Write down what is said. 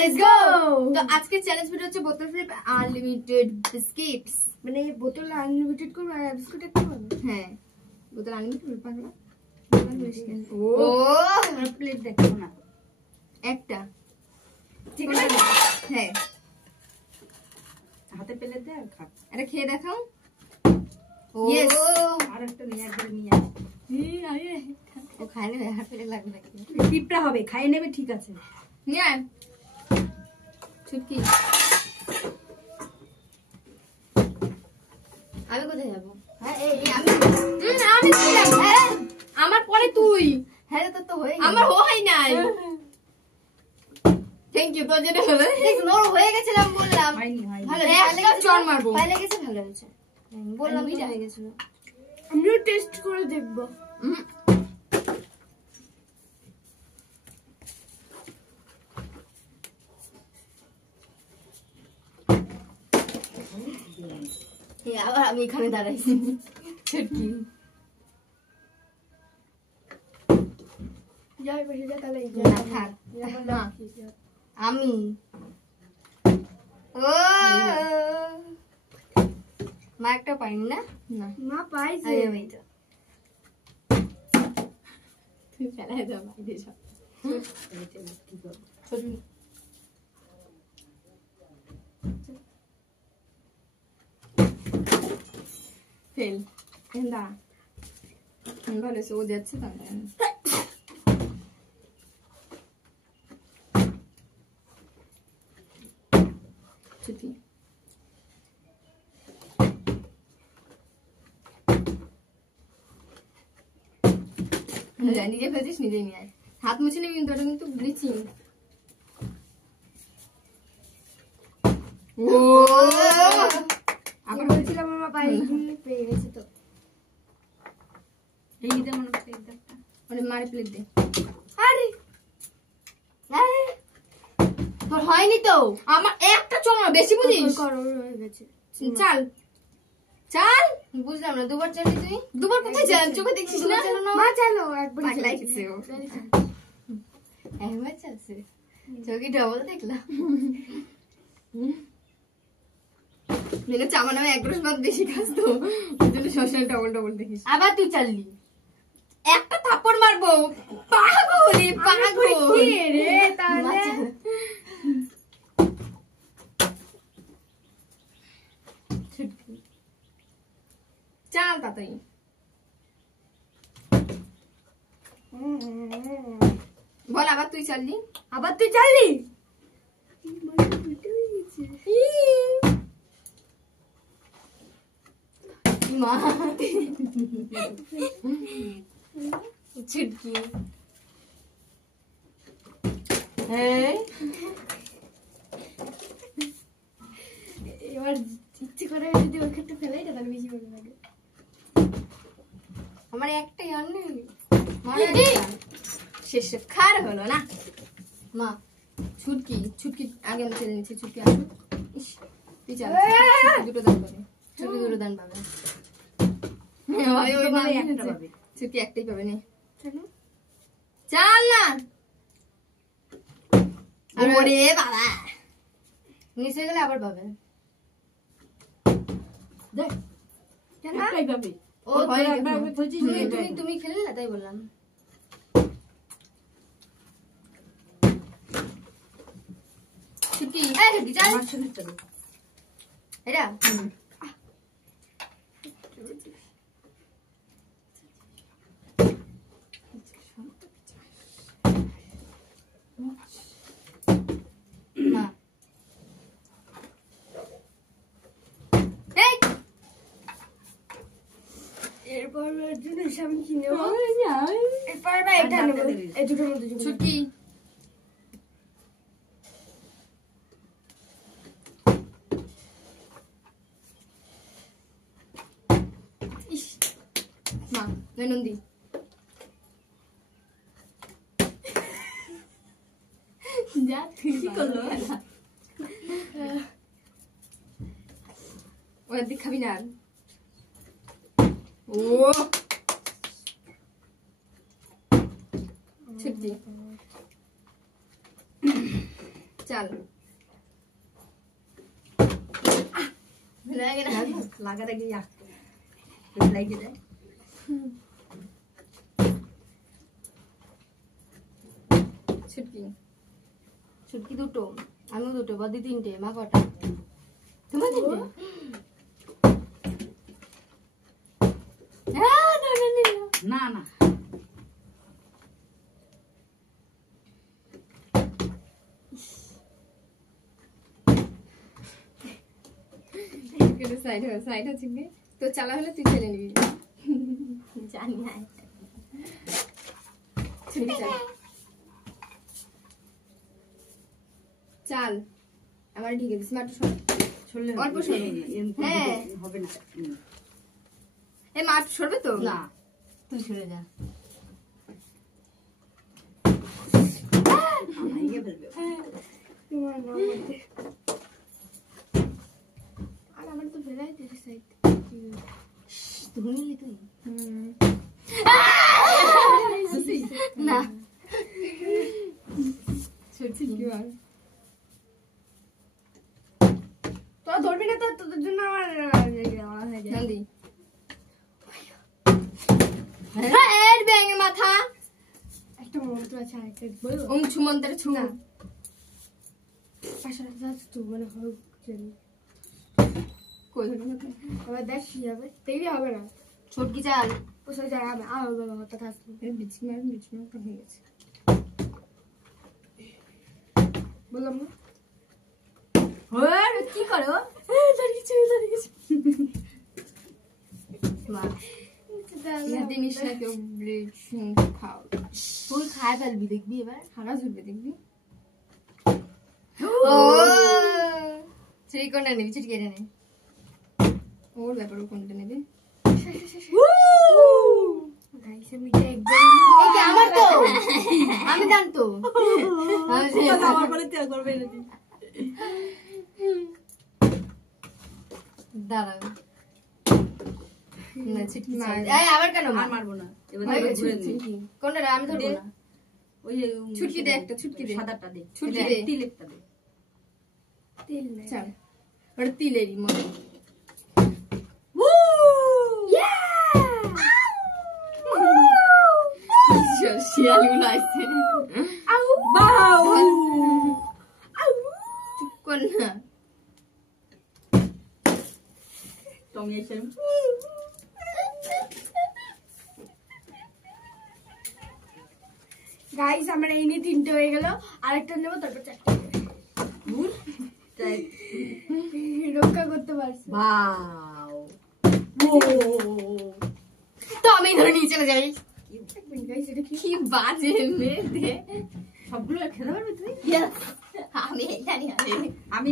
Let's go. তো আজকে challenge video হচ্ছে বোতল ফ্রি আনলিমিটেড বিস্কিটস। মানে বোতল আনলিমিটেড করব আর বিস্কুট একটা করব। হ্যাঁ বোতল আনলিমিটেড পাগলা। ও আর প্লেট দেখো না একটা ঠিক আছে। হ্যাঁ হাতে পেলে দে আর খা। এটা খেয়ে দেখাও। ইয়েস আর একটা নিয়ে আয়। ও খায় না হাত পেলে লাগবে নাকি? টিপটা হবে খাই নেবে ঠিক আছে। নিয়ে আয় ছুটকি। আমি কোথায় যাবো? হ্যাঁ এই আমি আমি ছিলাম। হ্যাঁ আমার পরে তুই। হ্যাঁ তো হয়ে আমার হয় নাই। থ্যাংক ইউ তোর যেটা হলো নোর হয়ে গেছিলাম বললাম। হয়নি ভালো একটা চড় মারবো। পাইলে গেছে ভালো হয়েছে বললাম তো হয়ে গেছিল। আমিও টেস্ট করে দেখবো। আবার আমি এখানে দাঁড়াইছি ছুটকি। যাই বসে যা তাহলে না থাক না আমি ও মা একটা পাইনি না না মা পাইছে। আরে ওই তো তুই ফেলাই দাও বাইরে যাও। ফেল এন্দা ভালো সে ও যাচ্ছে তাহলে ছুটি নিজে ফেলছিস নিজেই নিয়ে আয়। হাত মুছে নিবি কিন্তু ওটা কিন্তু ব্লিচিং। ও আবার বলছিলাম মা পাইনি পেয়ে গেছে তো। এই দে মনে হচ্ছে এটা ওরে মারে প্লেট দে। আরে আরে তোর হয়নি তো আমার একটা চল না বেশি বুঝিস। করো হয়ে গেছে। চাল চাল বুঝলাম না দুবার চালি তুই দুবার কোথায় চাল চোখে দেখছিস না মা চলো একবার পাগলা গেছে ও একবার চালছে চোখে ডবল দেখলাম মেনে চামা নামে এক রস ভাত বেশি খাস তো ওই জন্য সবসময় ডবল ডবল দেখিস। আবার তুই চাললি একটা থাপ্পড় মারবো পাগলি পাগল রে তাহলে চাল তাড়াতাড়ি বল আবার তুই চাললি আবার তুই চাললি। মা ছুটকি এই এবার ইচ্ছে করে যদি ওই ক্ষেত্রে ফেলাই না তাহলে বেশি ভালো লাগে। আমার একটাই অন্য শেষ খার হলো না মা ছুটকি ছুটকি আগে আমি ছেড়ে নিচ্ছি ছুটকি আসুন তুই চাল দুটো দান পাবে ছুটকি দুটো দান পাবে একটা পাবে ছুটকি একটাই পাবে নে চাল না ওরে বাবা নিচে গেলে আবার পাবে দেখ একটাই পাবে ও হয় একবার আমি খুঁজিস তুমি খেলে না তাই বললাম। ছুটকি ছুটকি চাল আমার সঙ্গে চলো এটা না এরপর জিনিস আমি কি নেবো এরপর বা এটা নেবো এই দুটোর মধ্যে ছুটকি মা নন্দী যা তুই কি করলো ওর দিক খাবি না ও ছুটকি চাল লাগাটা গিয়ে লাগিয়ে দেয়। ছুটকি ছুটকি দুটো, আমিও দুটো, বদি তিনটে, মা কটা? তোমার তিনটে? না না সাইড হচ্ছে কি তো চালা হলে তুই ছেলে নিবি জানি না ছুটকি চাল আমার ঢেকে দিস মাটু সর ছড়লে অল্প সরো। হ্যাঁ। হবে না। এ মাঠ সরবে তো না তুই সরে যা ভাঙিয়ে ফেলবে। তোমার নাম বলতে। আর আমার তো বেড়াই দিতে সাইড। তুমি নিলি তুই না ছুটছি কি আর তোরা ধরবি না তো তোদের জন্য আমার হয়ে যায়। নন্দি হ্যাঁ ব্যাঙে মাথা একটা মন্ত্র আছে আরেকটা বলবো। ওম ছুমন্তার ছু না। পাশে যাচ্ছে তো মানে হোক জানি। কই হলো না তো? আবার দেখ কি হবে তৈরি হবে না ছুটকি চাল ওসব জায়গা আমি আর বলো হতে থাকবো এর বিচমার তো হয়ে গেছে বললাম না ওরে কি করো দাঁড়িয়েছে মা ইয়া দিনিস না কেউ ব্রিজ খাও তুই খায় ফেলবি দেখবি এবার হারা ঝুলবে দেখবি ও সেই কোনটা নিবি ছুটকি এটা নে ওর ব্যাপার ও কোনটা নেবে গাইস আমি একদম এই যে আমার তো আমি জানতো আমার পরে তেল করবে না। দাঁড়াও না ছুটকি এই আবার কেন আর মারবো না। এবার মারবে ঘুরে নে। ছুটকি কোনটা রে? আমি ধরবো না ওই যে ছুটকি দে একটা, ছুটকি দে। সাদাটা দে। ছুটকি দে। তিলেরটা দে। তেল নেই চল ওটা তিলেরই মনে শিয়ালগুলো আসছে চুপ কর না টমি এসে গাইস আমার এই নিয়ে 3টে হয়ে গেল আরেকটা নেব তারপর 4টে রক্ষা করতে পারছি বাও তো আমি ধরে নিয়ে চলে যাই গাইস এটা কি কি বাজে মেয়ে সবগুলো খেতে পারবি তুই? আমি জানি আমি